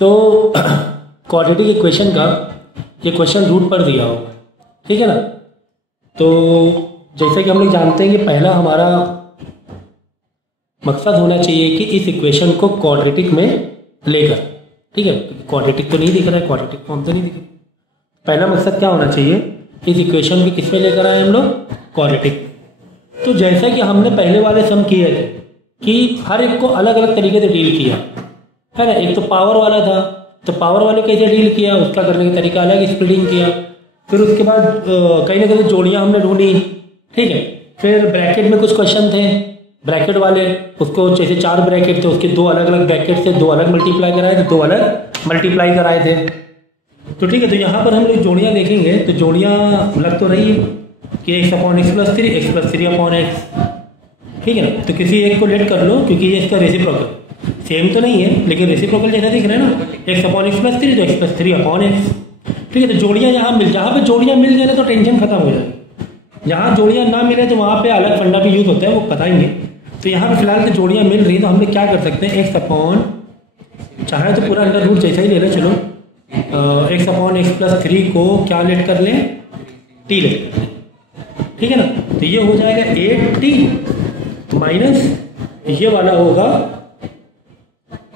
तो quadratic equation का ये क्वेश्चन रूट पर दिया होगा, ठीक है ना। तो जैसे कि हम लोग जानते हैं कि पहला हमारा मकसद होना चाहिए कि इस इक्वेशन को क्वाड्रेटिक में लेकर, ठीक है, क्वाड्रेटिक तो नहीं दिख रहा है, क्वाड्रेटिक फॉर्म तो नहीं दिख रहा। पहला मकसद क्या होना चाहिए, इस इक्वेशन को किस में लेकर आए हम लोग, क्वाड्रेटिक। तो जैसा कि हमने पहले वाले सम किए थे कि हर एक को अलग अलग तरीके से डील किया है ना। एक तो पावर वाला था, तो पावर वाले कैसे डील किया, उसका करने का तरीका अलग, स्प्लिटिंग किया। फिर उसके बाद कहीं ना कहीं जोड़ियाँ हमने ढूंढी, ठीक है। फिर ब्रैकेट में कुछ क्वेश्चन थे, ब्रैकेट वाले, उसको जैसे 4 ब्रैकेट थे, उसके 2 अलग अलग ब्रैकेट से 2 अलग मल्टीप्लाई कराए थे, 2 अलग मल्टीप्लाई कराए थे। तो ठीक है, तो यहाँ पर हम लोग जोड़ियाँ देखेंगे तो जोड़ियाँ लग तो रही है कि x/x+3 x+3/x, ठीक है ना। तो किसी एक को लेट कर लो क्योंकि ये इसका रेसिप्रोकल सेम तो नहीं है लेकिन रेसिप्रोकल जैसा दिख रहा है ना, x/x+3 तो x+3/x, ठीक है। तो जोड़ियाँ जहाँ पे जोड़ियाँ मिल जाए ना तो टेंशन खत्म हो जाएगी। जहाँ जोड़ियाँ ना मिले तो वहाँ पे अलग फंडा भी यूज होता है, वो बताएंगे। तो यहाँ पे फिलहाल तो जोड़ियाँ मिल रही है, तो हम लोग क्या कर सकते हैं, चाहे तो पूरा अंडर रूट जैसा ही ले लें, चलो x/x+3 को क्या लेट कर लें, t लेट कर लें, ठीक है ना। तो ये हो जाएगा 8t माइनस ये वाला होगा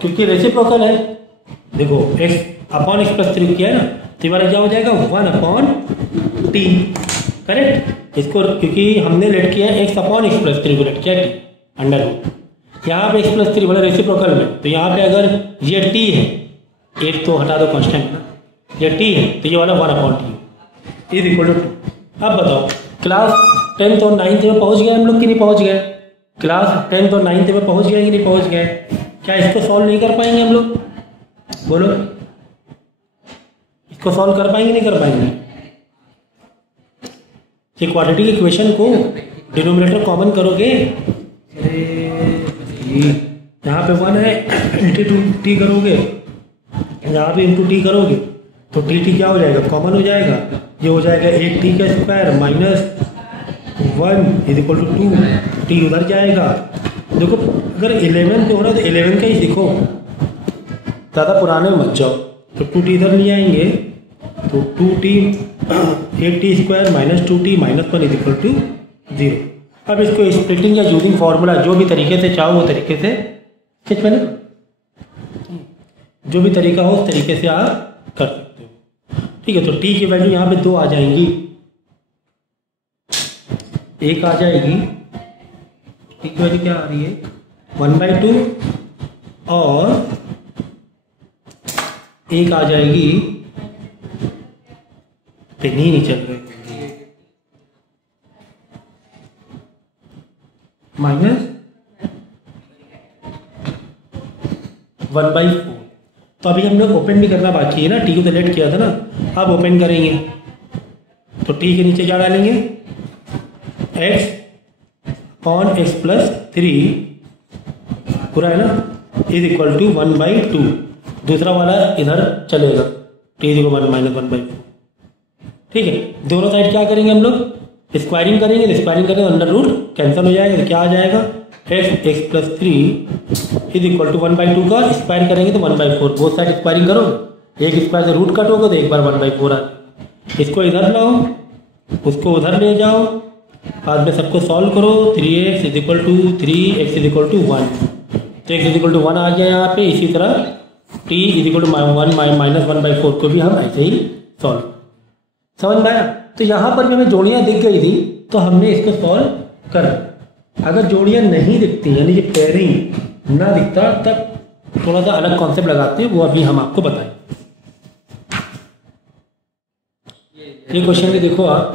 क्योंकि रेसिप्रोकल है, देखो x/x+3 किया है ना, तो ये वाला क्या हो जाएगा 1/t, करेक्ट। इसको क्योंकि हमने लेट किया है x/x+3 को लेट किया t अंडर रूट, यहाँ पे x+3 वाला रेसिप्रोकल में, तो यहाँ पे अगर ये t है, 8 तो हटा दो कांस्टेंट ना, ये t है तो ये वाला 1/t इज इक्वल टू 2। अब बताओ क्लास 10th और 9th में पहुँच गए हम लोग कि नहीं पहुँच गए, क्लास 10th और 9th में पहुँच गए कि नहीं पहुँच गए। क्या इसको सॉल्व नहीं कर पाएंगे हम लोग, बोलो, इसको सॉल्व कर पाएंगे नहीं कर पाएंगे। ये क्वाड्रेटिक इक्वेशन को डिनोमिनेटर कॉमन करोगे, यहाँ पे 1 है, इंटू टी करोगे, यहाँ पे इंटू टी करोगे तो टी क्या हो जाएगा, कॉमन हो जाएगा। ये हो जाएगा 8t² minus 1 is equal to 2, t उधर जाएगा। देखो अगर 11 पे हो रहा है तो 11 का ही सीखो, ज़्यादा पुराने मत जाओ। तो 2t इधर ले आएंगे तो 2t 8t² minus 2t minus 1 is equal to 0। अब इसको स्प्लिटिंग या यूजिंग फार्मूला जो भी तरीके से चाहो वो तरीके से खींच मैंने, जो भी तरीका हो उस तरीके से आप कर सकते हो, ठीक है। तो t की वैल्यू यहाँ पे 2 आ जाएंगी, 1 आ जाएगी, t की वैल्यू क्या आ रही है 1/2 और 1 आ जाएगी, पेन ही नहीं चल रही, माइनस 1/4। तो अभी हम लोग ओपन भी करना बाकी है ना, टी को तो लेट किया था ना, अब ओपन करेंगे तो टी के नीचे क्या डालेंगे, x/x+3 पूरा है ना इज इक्वल टू 1/2। दूसरा वाला इधर चलेगा, टी इज इक्वल माइनस 1/4, ठीक है। दोनों साइड क्या करेंगे हम लोग, स्क्वायरिंग करेंगे, स्क्वायरिंग करेंगे अंडर रूट कैंसिल हो जाएगा, तो क्या आ जाएगा x/x+3 इज इक्वल टू 1/2 का स्क्वायर करेंगे तो 1/4, बोथ साइड स्क्वायरिंग करो, एक स्क्वायर से रूट कट होगा तो एक बार 1/4 आ। इसको इधर लाओ, उसको उधर ले जाओ, बाद में सबको सॉल्व करो, 3x is equal to 3x is equal to 1, तो x इज इक्वल टू 1 आ गया यहाँ पे। इसी तरह t is equal to 1 minus 1/4 को भी हम ऐसे ही सॉल्व, समझ में आया। तो यहाँ पर भी हमें जोड़ियाँ दिख गई थी तो हमने इसको सॉल्व कर। अगर जोड़ियाँ नहीं दिखती यानी ये पेयरिंग ना दिखता तब थोड़ा सा अलग कॉन्सेप्ट लगाते हैं, वो अभी हम आपको बताएं। ये क्वेश्चन भी देखो आप,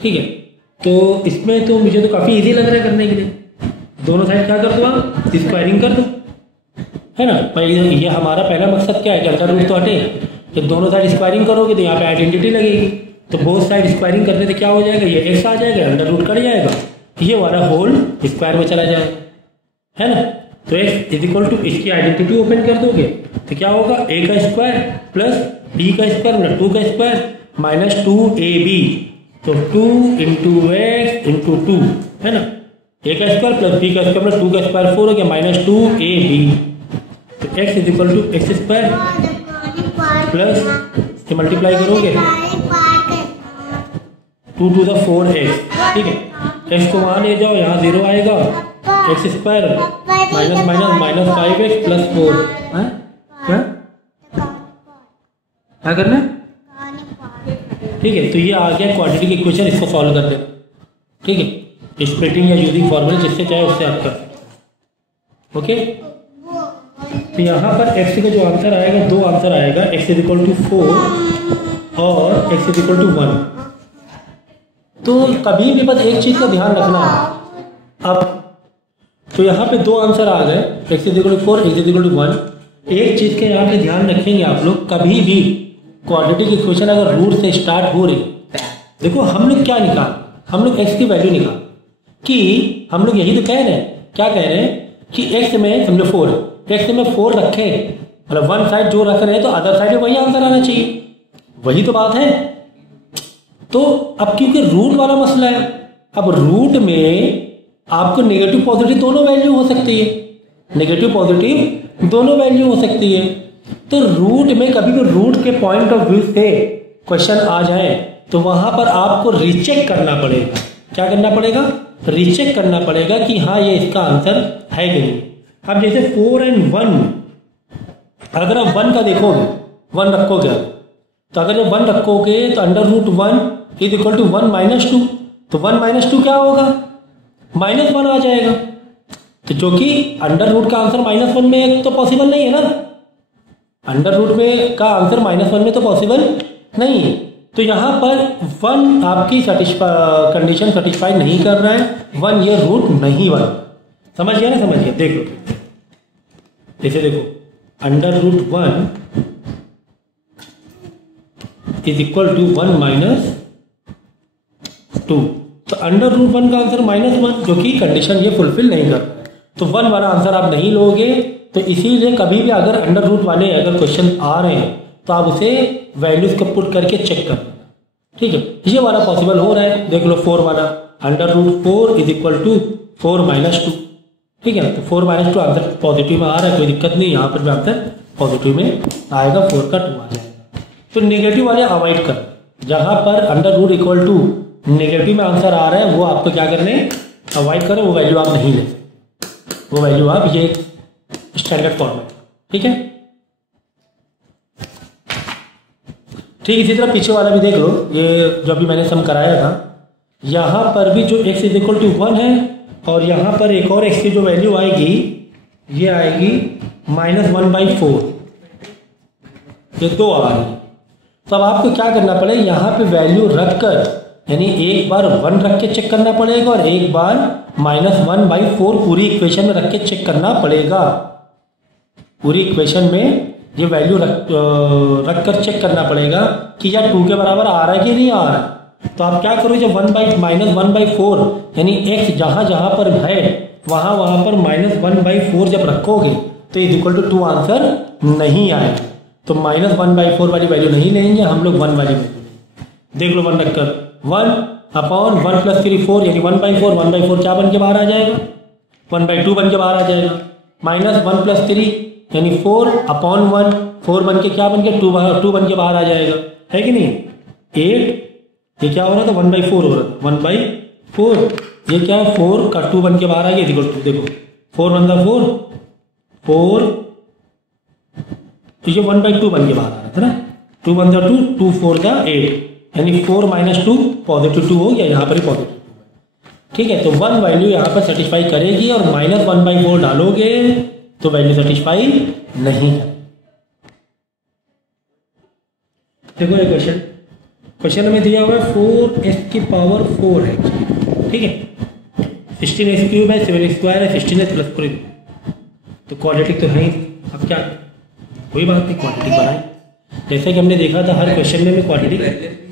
ठीक है। तो इसमें तो मुझे तो काफ़ी इजी लग रहा है करने के लिए, दोनों साइड क्या कर दो आप, स्क्वायरिंग कर दो, है ना। पहले ये हमारा पहला मकसद क्या है कि अंडर रूट तो हटे, जब दोनों साइड स्क्वायरिंग करोगे तो यहाँ पे आइडेंटिटी लगेगी, तो बोथ साइड स्क्वायरिंग करने से क्या हो जाएगा, ये x आ जाएगा, अंडर रूट कट जाएगा, ये वाला होल स्क्वायर में चला जाएगा, है ना। तो x इज इक्वल टू, इसकी आइडेंटिटी ओपन कर दोगे तो क्या होगा, a का स्क्वायर प्लस b का स्क्वायर मतलब 2 का स्क्वायर माइनस 2ab, तो 2 × x × 2 है ना, ए का स्क्वायर प्लस बी का स्क्वायर प्लस 2 का स्क्वायर 4 हो गया माइनस 2ab। तो x is equal to x square plus ये मल्टीप्लाई करोगे 2 टू द 4x, ठीक है। x को वहाँ ले जाओ, यहाँ 0 आएगा, x square minus minus minus 5x plus 4। क्या करना है, ठीक है। तो ये आ गया क्वाड्रेटिक इक्वेशन, इसको सॉल्व कर देना, ठीक है। स्प्लिटिंग या यूजिंग फॉर्मूला जिससे चाहे उससे आप कर, ओके। तो यहाँ पर x का जो आंसर आएगा, दो आंसर आएगा, x इज इक्वल टू 4 और x इज इक्वल टू 1। तो कभी भी बस एक चीज़ का ध्यान रखना है अब। तो यहाँ पे दो आंसर आ गए, x is equal to 4, x is equal to 1। एक चीज़ का यहाँ पे ध्यान रखेंगे आप लोग, कभी भी क्वाड्रेटिक इक्वेशन अगर रूट से स्टार्ट हो रही, देखो हम लोग क्या निकाल, हम लोग x की वैल्यू निकाल कि हम लोग यही तो कह रहे हैं, क्या कह रहे हैं कि x में समझो 4, x में 4 रखे, मतलब वन साइड जो रख रहे हैं तो अदर साइड में वही आंसर आना चाहिए, वही तो बात है। तो अब क्योंकि रूट वाला मसला है, अब रूट में आपको नेगेटिव पॉजिटिव दोनों वैल्यू हो सकती है, नेगेटिव पॉजिटिव दोनों वैल्यू हो सकती है। तो रूट में कभी भी रूट के पॉइंट ऑफ व्यू से क्वेश्चन आ जाए तो वहां पर आपको रीचेक करना पड़ेगा। क्या करना पड़ेगा, रीचेक करना पड़ेगा कि हाँ ये इसका आंसर है कि नहीं। अब जैसे 4 और 1, अगर आप 1 का देखोगे, 1 रखोगे, तो अगर जब 1 रखोगे तो under root 1 is equal to 1 minus 2, तो 1 माइनस 2 क्या होगा, -1 आ जाएगा। तो जो कि अंडर रूट का आंसर -1 में तो पॉसिबल नहीं है ना, अंडर रूट में का आंसर -1 में तो पॉसिबल नहीं है। तो यहाँ पर 1 आपकी कंडीशन सेटिस्फाई नहीं कर रहा है, 1 ये रूट नहीं बना। समझ गया ना, समझ गया। देखो जैसे देखो under root 1 is equal to 1 minus 2, तो अंडर रूट 1 का आंसर -1, जो कि कंडीशन ये फुलफिल नहीं कर, तो 1 वाला आंसर आप नहीं लोगे। तो इसीलिए कभी भी अगर अंडर रूट वाले अगर क्वेश्चन आ रहे हैं तो आप उसे वैल्यूज को पुट करके चेक कर, ठीक है। ये वाला पॉसिबल हो रहा है, देख लो 4 वाला, under root 4 is equal to 4 minus 2, ठीक है। तो 4 माइनस 2 आंसर पॉजिटिव में आ रहा है, कोई दिक्कत नहीं, यहाँ पर भी आंसर पॉजिटिव में आएगा, 4 का 2 आ जाएगा। तो नेगेटिव वाले अवॉइड कर, जहाँ पर under root equal to negative में आंसर आ रहा है वो आपको क्या करने, अवॉइड करें, वो वैल्यू आप नहीं ले सकते, वो वैल्यू आप ये स्टैंडर्ड फॉर्मेट, ठीक है। ठीक इसी तरह पीछे वाला भी देख लो, ये जो अभी मैंने सम कराया था, यहाँ पर भी जो x इज इक्वल टू 1 है और यहाँ पर एक और x की जो वैल्यू आएगी ये आएगी -1/4, ये 2 आ रही है। तो अब आपको क्या करना पड़ेगा, यहाँ पे वैल्यू रख कर, यानी एक बार 1 रख के चेक करना पड़ेगा और एक बार -1/4 पूरी इक्वेशन में रख के चेक करना पड़ेगा। पूरी इक्वेशन में ये वैल्यू रख कर चेक करना पड़ेगा कि या 2 के बराबर आ रहा है कि नहीं आ रहा है। तो आप क्या करोगे, जब -1/4 यानी x जहाँ जहाँ पर है वहाँ वहाँ पर -1/4 जब रखोगे तो इज इक्वल टू 2 आंसर नहीं आएगा। तो -1/4 वाली वैल्यू नहीं लेंगे हम लोग, 1 वाली वैल्यू। देख लो 1 रखकर 1/1 + 3 4, यानी 1/4, 1/4 क्या बन के बाहर आ जाएगा, 1/2 बन के बाहर आ जाएगा। -1 + 3 यानी 4/1, 4 बन के क्या बन के 2 बन के बाहर आ जाएगा, है कि नहीं। 8 ये क्या हो रहा था, 1/4 हो रहा था, 1/4 ये क्या है, 4 का 2 बन के बाहर आ गया, देखो 4 1 4 4, तो ये 1/2 बन के बाहर आ रहा था ना, 2 1 2, 2 4 8, यानी 4 - 2 पॉजिटिव 2 हो गया, यहाँ पर ही पॉजिटिव 2 है, ठीक है। तो 1 वैल्यू यहाँ पर सेटिस्फाई करेगी और -1/4 डालोगे तो वैल्यू सेटिस्फाई नहीं है। देखो ये क्वेश्चन में दिया हुआ है 4x⁴ है, ठीक है। 16x³ है, 7x² है, 16x + 4। तो क्वाड्रेटिक तो है ही, अब क्या, कोई बात नहीं, क्वाड्रेटिक बनाए। जैसे कि हमने देखा था हर क्वेश्चन में क्वाड्रेटिक,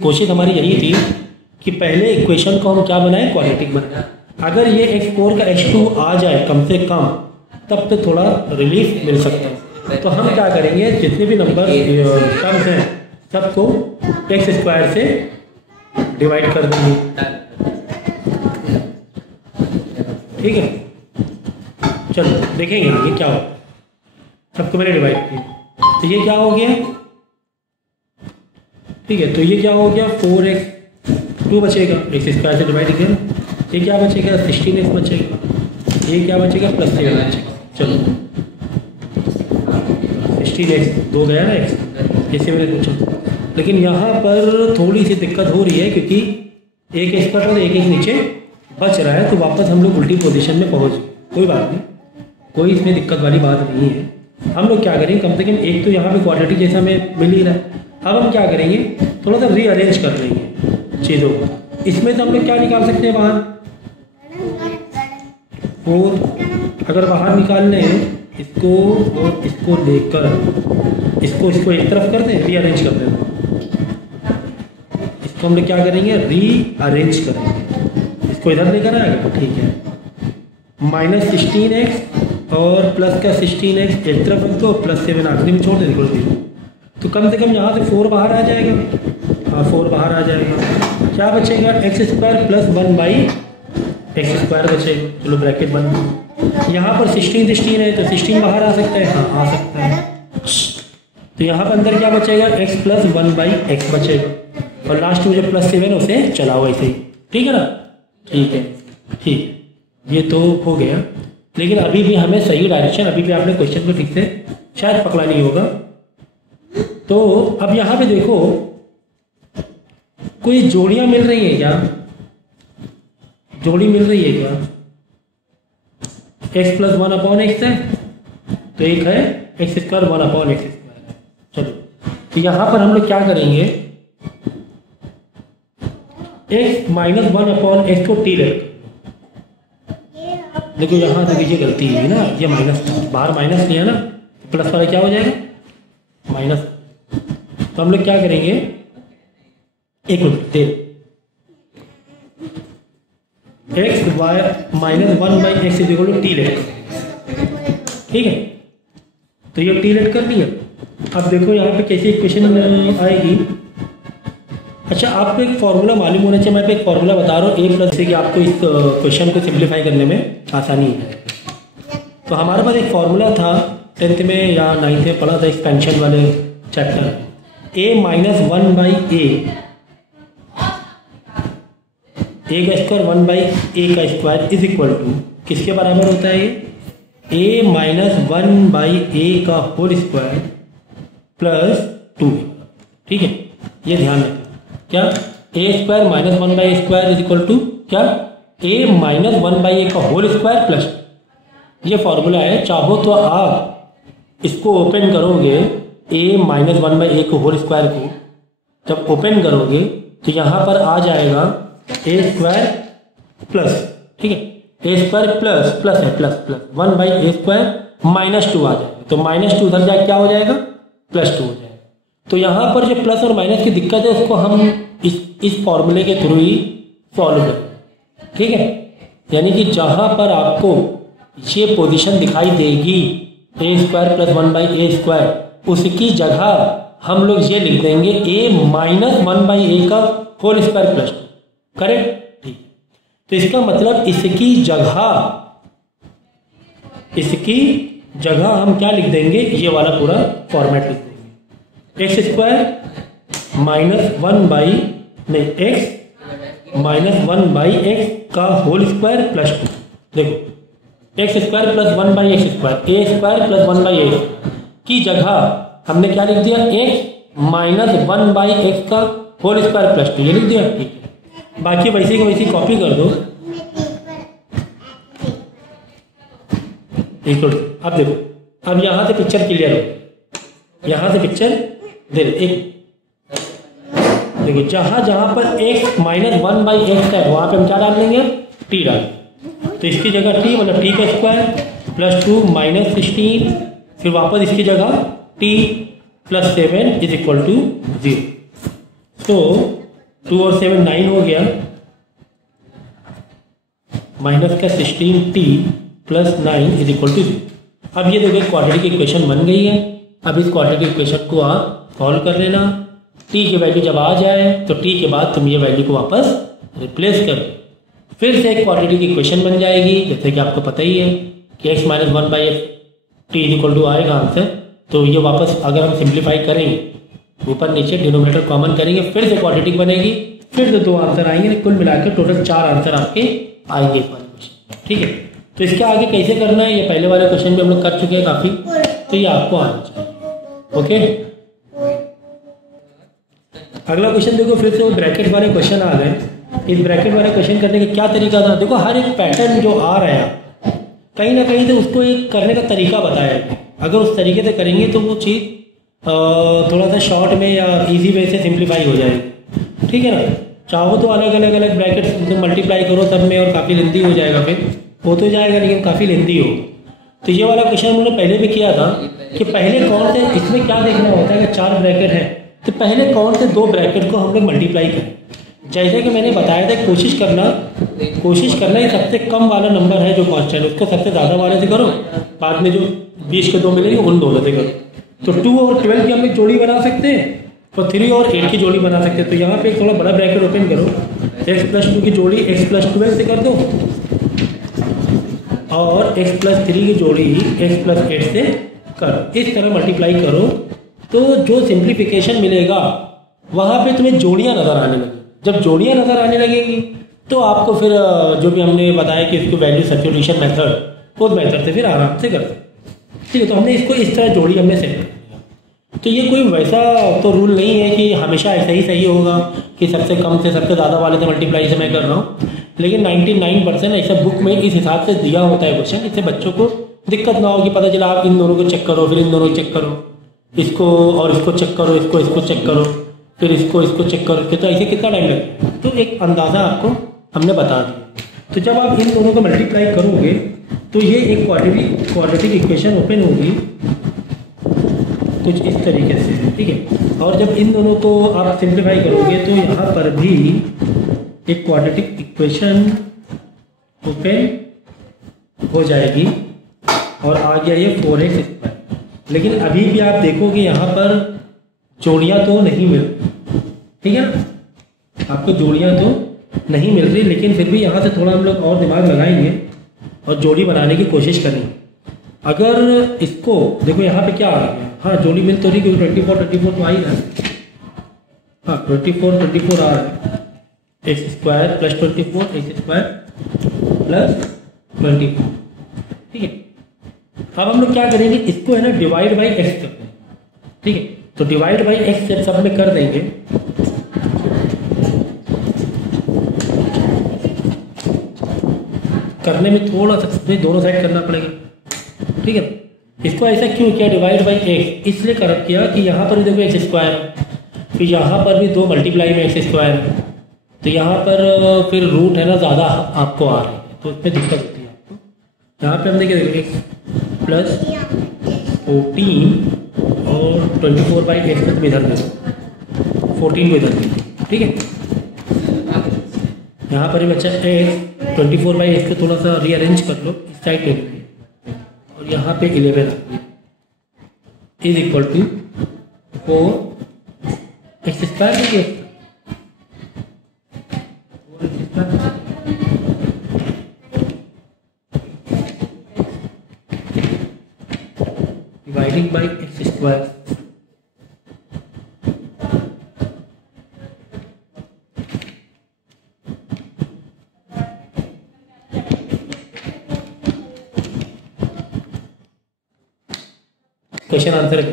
कोशिश हमारी यही थी कि पहले इक्वेशन को हम क्या बनाए, क्वाड्रेटिक बनाए। अगर ये x4 का h2 आ जाए कम से कम, तब तो थोड़ा रिलीफ मिल सकता है। तो हम क्या करेंगे, जितने भी नंबर टर्म्स हैं सबको x² से डिवाइड कर देंगे, ठीक है, चलो देखेंगे आगे क्या होगा। सबको मैंने डिवाइड किया, तो ये क्या हो गया, ठीक है, तो ये क्या हो गया 4x 2 बचेगा, एक्स स्क्वायर से डिवाइड किया, ये क्या बचेगा 16x बचेगा, ये क्या बचेगा +7 बचेगा। चलो 16x 2 गया ना x, इसे मैंने पूछा। लेकिन यहाँ पर थोड़ी सी दिक्कत हो रही है क्योंकि एक एक्स पर एक नीचे बच रहा है, तो वापस हम लोग उल्टी पोजीशन में पहुँच गए। कोई बात नहीं, कोई इसमें दिक्कत वाली बात नहीं है। हम लोग क्या करेंगे, कम से कम एक तो यहाँ पे क्वाड्रेटिक जैसा हमें मिल ही रहा है। अब हम क्या करेंगे, थोड़ा सा रीअरेंज कर लेंगे चीज़ों को। इसमें से हम लोग क्या निकाल सकते हैं बाहर, 4 अगर बाहर निकालने हैं इसको और इसको लेकर इसको एक तरफ कर दें, रीअरेंज कर दें। इसको हम लोग क्या करेंगे, रीअरेंज करेंगे, इसको इधर लेकर आएगा, ठीक है। -16x और प्लस का 16x एक तरफ रख दो, +7 आखिरी में छोड़ देंगे, तो कम से कम यहाँ से 4 बाहर आ जाएगा। हाँ 4 बाहर आ जाएगा, क्या बचेगा x² + 1/x² बचेगा। चलो ब्रैकेट बंद। यहाँ पर 16 है तो 16 बाहर आ सकता है, हाँ आ सकता है। तो यहाँ पर अंदर क्या बचेगा, x + 1/x बचेगा, और लास्ट में जो +7 उसे चलाओ ऐसे ही, ठीक है ना। ठीक है, ठीक, ये तो हो गया। लेकिन अभी भी हमें सही डायरेक्शन, अभी भी आपने क्वेश्चन को ठीक से शायद पकड़ा नहीं होगा। तो अब यहाँ पे देखो कोई जोड़ियां मिल रही है क्या, जोड़ी मिल रही है क्या, x + 1/x है, तो एक है x² 1/x²। चलो तो यहाँ पर हम लोग क्या करेंगे, x - 1/x को t रख। देखो यहाँ से ये गलती है ना, ये माइनस था, बाहर माइनस लिया ना, प्लस वाला क्या हो जाएगा माइनस। तो हम लोग क्या करेंगे, एक मिनट दे, x - 1/x = t लेट, ठीक है। तो ये t लेट कर दिया। अब देखो यहाँ पे कैसे इक्वेशन आएगी। अच्छा, आपको एक फॉर्मूला मालूम होना चाहिए, मैं एक फॉर्मूला बता रहा हूँ a+ से, कि आपको इस क्वेश्चन को सिंप्लीफाई करने में आसानी है। तो हमारे पास एक फॉर्मूला था 10th में या 9th में पढ़ा था, एक्सपेंशन वाले chapter, a - 1/a is equal to किसके बराबर होता है, ये a - 1/a² +2, ठीक है। ये ध्यान रखें, क्या a² - 1/a² is equal to क्या, a - 1/a² +2। ये फॉर्मूला है। चाहो तो आप इसको ओपन करोगे, a - 1/a² को जब ओपन करोगे तो यहाँ पर आ जाएगा a² प्लस, ठीक है, a² प्लस है, प्लस 1/a² -2 आ जाएगा। तो -2 उधर जाके क्या हो जाएगा, +2 हो जाएगा। तो यहाँ पर जो प्लस और माइनस की दिक्कत है उसको हम इस फॉर्मूले के थ्रू ही सॉल्व करें, ठीक है। यानी कि जहाँ पर आपको ये पोजीशन दिखाई देगी a² + 1/a², उसकी जगह हम लोग ये लिख देंगे a - 1/a² +2, करेक्ट, ठीक। तो इसका मतलब इसकी जगह हम क्या लिख देंगे, ये वाला पूरा फॉर्मेट लिख देंगे, x² - 1/x +2। देखो x² + 1/x², a² + 1/a की जगह हमने क्या लिख दिया, x - 1/x² +2, ये लिख दिया, ठीक है। बाकी वैसे को वैसी कॉपी कर दो। अब देखो, अब यहाँ से पिक्चर क्लियर हो, यहाँ से पिक्चर देखो, जहाँ पर x - 1/x है वहाँ पे हम क्या डाल देंगे, t डाल। तो इसकी जगह t मतलब t² +2 -16, फिर वापस इसकी जगह t + 7 इज इक्वल टू 0। तो 2 और 7 9 हो गया, माइनस का 16t + 9 इज इक्वल टू 0। अब ये देखो क्वाड्रेटिक इक्वेशन बन गई है। अब इस क्वाड्रेटिक इक्वेशन को आप सॉल्व कर लेना। t की वैल्यू जब आ जाए तो t के बाद तुम ये वैल्यू को वापस रिप्लेस कर दो। फिर से एक क्वाड्रेटिक इक्वेशन बन जाएगी, जैसे कि आपको पता ही है कि x minus one by f t is equal to आएगा आंसर। तो ये वापस अगर हम सिंप्लीफाई करेंगे, ऊपर नीचे डिनोमिनेटर कॉमन करेंगे, फिर से क्वाड्रेटिक बनेगी, फिर से 2 आंसर आएंगे, कुल मिलाकर टोटल 4 आंसर आपके आएंगे इस वाले क्वेश्चन। ठीक है, तो इसके आगे कैसे करना है, ये पहले वाले क्वेश्चन भी हम लोग कर चुके हैं काफ़ी, तो ये आपको आना चाहिए। ओके, अगला क्वेश्चन देखो, फिर से वो ब्रैकेट वाले क्वेश्चन आ गए। इस ब्रैकेट वाले क्वेश्चन करने का क्या तरीका था, देखो हर एक पैटर्न जो आ रहा है कहीं ना कहीं से उसको एक करने का तरीका बताया है। अगर उस तरीके से करेंगे तो वो चीज़ थोड़ा सा शॉर्ट में या इजी वे से सिंप्लीफाई हो जाएगी। ठीक है ना, चाहो तो अलग अलग ब्रैकेट मल्टीप्लाई करो सब में और काफ़ी लेंदी हो जाएगा, फिर हो तो जाएगा लेकिन काफ़ी लेंदी हो। तो ये वाला क्वेश्चन हम लोगों ने पहले भी किया था कि पहले कौन से, इसमें क्या देखना होता है कि 4 ब्रैकेट है तो पहले कौन से 2 ब्रैकेट को हम लोग मल्टीप्लाई करें। जैसे कि मैंने बताया था, कोशिश करना ये सबसे कम वाला नंबर है जो कांस्टेंट, उसको सबसे ज़्यादा वाले से करो, बाद में जो 20 के 2 मिलेंगे उन दोनों से करो। तो 2 और 12 की हम एक जोड़ी बना सकते हैं और 3 और 8 की जोड़ी बना सकते हैं। तो यहाँ पे एक थोड़ा बड़ा ब्रैकेट ओपन करो, x प्लस 2 की जोड़ी x प्लस 12 से कर दो और x प्लस 3 की जोड़ी x प्लस 8 से करो। इस तरह मल्टीप्लाई करो तो जो सिंप्लीफिकेशन मिलेगा वहाँ पे तुम्हें जोड़ियाँ नज़र आने लगेंगी। जब जोड़ियाँ नज़र आने लगेंगी तो आपको फिर जो भी हमने बताया कि इसको वैल्यू सब्स्टिट्यूशन मेथड, उस मेथड से फिर आराम से कर सकते। ठीक है, तो हमने इसको इस तरह जोड़ी हमने सेट कर दिया। तो ये कोई वैसा तो रूल नहीं है कि हमेशा ऐसा ही सही होगा कि सबसे कम से सबसे ज़्यादा वाले से मल्टीप्लाई से मैं कर रहा हूँ, लेकिन 99% ऐसा बुक में इस हिसाब से दिया होता है क्वेश्चन, इससे बच्चों को दिक्कत ना होगी। पता चला आप इन दोनों को चेक करो, फिर इन दोनों को चेक करो, इसको और इसको चेक करो, इसको चेक करो, फिर इसको चेक करो, तो ऐसे कितना टाइम लगेगा। तो एक अंदाज़ा आपको हमने बता दिया। तो जब आप इन दोनों को मल्टीप्लाई करोगे तो ये एक क्वाड्रेटिक इक्वेशन ओपन होगी कुछ इस तरीके से। ठीक है, और जब इन दोनों को आप सिंप्लीफाई करोगे तो यहाँ पर भी एक क्वाड्रेटिक इक्वेशन ओपन हो जाएगी और आ गया ये 4x²। लेकिन अभी भी आप देखोगे यहाँ पर जोड़ियाँ तो नहीं मिल रही। ठीक है ना, आपको जोड़ियाँ तो नहीं मिल रही, लेकिन फिर भी यहाँ से थोड़ा हम लोग और दिमाग लगाएंगे और जोड़ी बनाने की कोशिश करेंगे। अगर इसको देखो यहाँ पे क्या आ रहा है, हाँ जोड़ी मिल तो रही क्योंकि 24 तो आ ही रहा है। हाँ 24 आ रहा है, x² प्लस 24 x² प्लस 24। ठीक है, अब हम लोग क्या करेंगे, इसको है ना डिवाइड बाई x करते हैं। ठीक है, तो डिवाइड बाई x जब सब में कर देंगे करने में थोड़ा सा दोनों साइड करना पड़ेगा। ठीक है, इसको ऐसा क्यों किया डिवाइड बाई x, इसलिए कर किया कि यहाँ पर देखो x², फिर यहाँ पर भी 2 मल्टीप्लाई में x², तो यहाँ पर फिर रूट है ना ज़्यादा आपको आ रहा है, तो इसमें दिक्कत होती है आपको। यहाँ पे हम देखिए x प्लस 14 और 24/x तक इधर दे 14 को इधर दे। ठीक है, यहाँ पर भी बच्चा x 24/x को थोड़ा सा रीअरेंज कर लो, इस साइड ले लीजिए और यहाँ पे 11 रख दिए is equal to 4x²। Dividing by x²। Question answer है,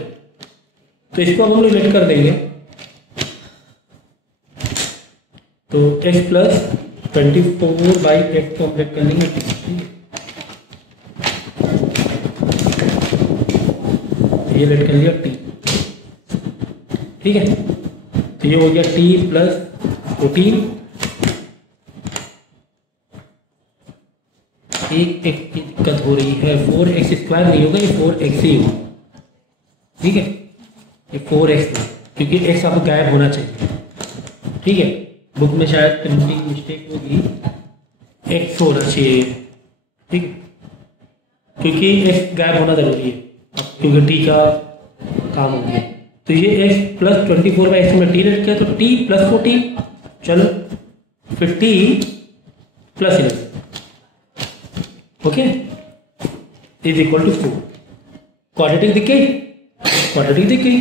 तो इसको हम लोग लेट कर देंगे। तो x प्लस 24/x को हम लेट कर लेंगे। ये लेट कर लिया t। ठीक है, तो ये हो गया t प्लस 14। एक की दिक्कत हो रही है, 4x² नहीं होगा, ये 4x ही होगा। ठीक है, ये 4x क्योंकि x आपको गायब होना चाहिए। ठीक है, बुक में शायद प्रिंटिंग मिस्टेक होगी, x होना चाहिए। ठीक है, क्योंकि x गायब होना ज़रूरी है क्योंकि t का काम हो गया। तो ये x प्लस 24/x में t रख किया, तो t प्लस 14, चलो फिर t plus 11 okay is equal to 4। Quadratic दिख गई, क्वाड्रेटिक दिख गई,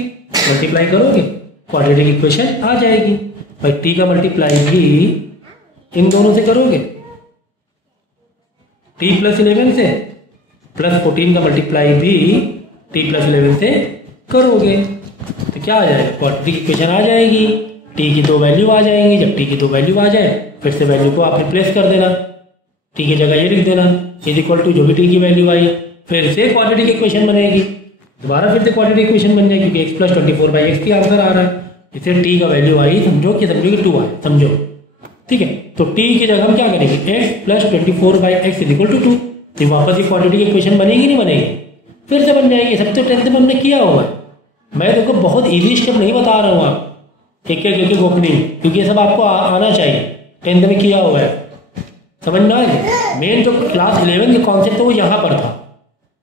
मल्टीप्लाई करोगे क्वाड्रेटिक इक्वेशन आ जाएगी। भाई टी का मल्टीप्लाई भी इन दोनों से करोगे, टी प्लस 11 से, प्लस 14 का मल्टीप्लाई भी टी प्लस 11 से करोगे तो क्या आ जाएगा, क्वाड्रेटिक इक्वेशन आ जाएगी। टी की दो वैल्यू आ जाएंगी, जब टी की दो वैल्यू आ जाए फिर से वैल्यू को आप रिप्लेस कर देना, टी की जगह ये लिख देना इज इक्वल टू जो भी टी की वैल्यू आई है, फिर से क्वाड्रेटिक इक्वेशन बनेगी, दोबारा फिर से क्वाड्रेटिक इक्वेशन बन जाएगी क्योंकि x प्लस 24/x की आंसर आ रहा है। इसे टी का वैल्यू आई समझो कि 2 आए समझो, ठीक है। तो टी की जगह हम क्या करेंगे, x plus 24/x is equal to 2, तो वापस ये क्वाड्रेटिक इक्वेशन बनेगी नहीं बनेगी, फिर से बन जाएगी। सबसे 10th में हमने किया हुआ है, मैं देखो बहुत ईजी स्टेप नहीं बता रहा हूँ आप एक एक ओपनिंग, क्योंकि ये सब आपको आना चाहिए, 10th में किया हुआ है, समझना है। मेन जो क्लास 11 का कॉन्सेप्ट है वो यहाँ पर था,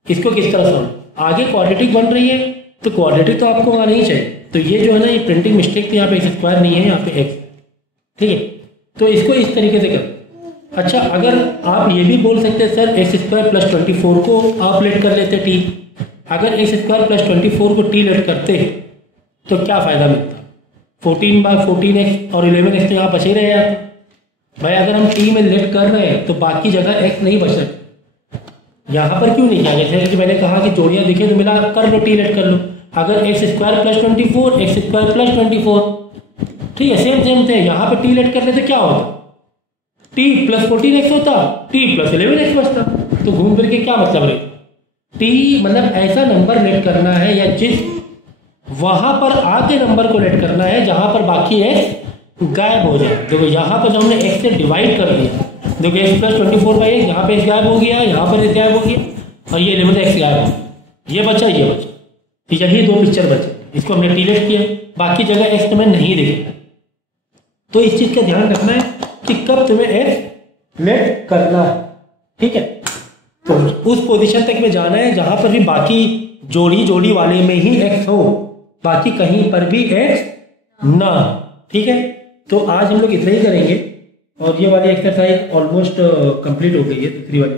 इसको किस तरह समझ, आगे क्वाड्रेटिक बन रही है तो क्वाड्रेटिक तो आपको आना ही चाहिए। तो ये जो है ना ये प्रिंटिंग मिस्टेक थी, यहाँ पे x² नहीं है, यहाँ पे x, ठीक है। तो इसको इस तरीके से कर। अच्छा अगर आप ये भी बोल सकते हैं सर x² प्लस 24 को आप लेट कर लेते t, अगर x² प्लस 24 को t लेट करते तो क्या फ़ायदा मिलता, 14/14x और 11x तो यहाँ बचे रहे आप। भाई अगर हम t में लेट कर रहे हैं तो बाकी जगह x नहीं बच रहे, यहाँ पर क्यों नहीं किया, जैसे कि मैंने कहा कि जोड़ियाँ दिखे तो मिला कर लो, टी लेट कर लो। अगर x² प्लस 24 x² प्लस 24, ठीक है, सेम थे, यहाँ पर टी लेट कर लेते क्या होता, t प्लस 14x होता, t प्लस 11x बचता, तो घूम फिर के क्या मतलब है, t मतलब ऐसा नंबर लेट करना है या जिस वहां पर आके नंबर को लेट करना है जहां पर बाकी x गायब हो जाए। देखो यहाँ पर जो हमने x से डिवाइड कर दिया, देखो x प्लस 24/x, यहाँ पे x गायब हो गया, यहाँ पर x गायब हो गया और ये 11x गायब हो, ये बचा ये बचा, तो यही दो पिक्चर बचे, इसको हमने टी लेट किया, बाकी जगह x तुम्हें नहीं दिखेगा। तो इस चीज़ का ध्यान रखना है कि कब तुम्हें x लेट करना है, ठीक है। तो उस पोजीशन तक में जाना है जहां पर भी बाकी जोड़ी वाले में ही x हो, बाकी कहीं पर भी x ना, ठीक है। तो आज हम लोग इतना ही करेंगे और ये वाली एक्सरसाइज ऑलमोस्ट कंप्लीट हो गई है, दूसरी वाली।